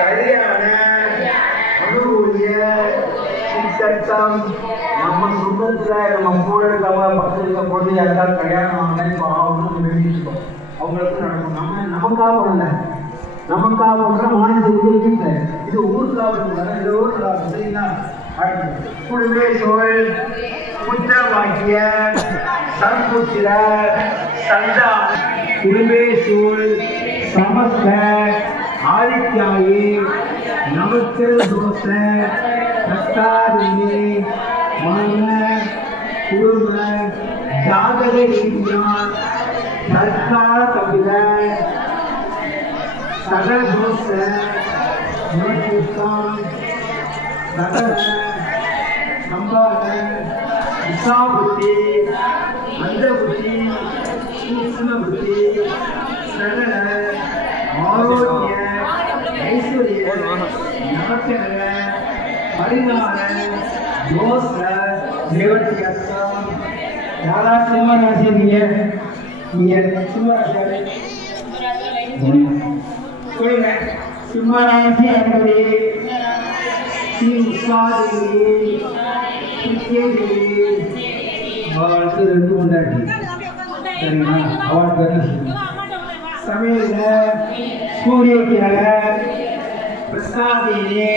கல்யாண அனுகூலிய சித்தம். நம்ம சொந்தத்துல நம்ம கூட இருக்கவங்க பக்கத்துல இருக்க பொழுது யாருக்காவது கல்யாணம் ஆகணும் வேண்டியிருக்கோம், அவங்களுக்கு நடக்கும். நமக்காக பண்ணல, நமக்காக பண்ற மாநிலத்துக்கு இல்லை, இது ஊருக்காக பண்ணல. இந்த ஊருக்காக சரிங்களா? குழுவே சோழ் புத்திர வாக்கிய சம்புத்திர சந்தா குழுவே சூழ் சமஸ்த ஆதித்யாயி நமஸ்கர தோஷ பிரஸ்தாதினி மன குடும்ப ஜாதக ரீதியான் சர்க்கார கபில சகல தோஷ முயற்சித்தான் சகல சம்பாத விசாபுத்தி அந்தபுத்தி சூக்ஷ்மபுத்தி சகல ஆரோக்கிய ஐஸ்வர்ய நவக்கர பரிணாம தோஷ நிவர்த்தியர்த்தம். யாரா சிம்ம ராசி நீங்க சிம்ம ராசி சொல்லுங்க. சிம்ம ராசி என்பது ஸ்ரீ உஷாதேவி அவளுக்கு 2 கொண்டாடி சரிங்களா? அவளுக்கு சமையல சூரிய கிரக பிரசாதினி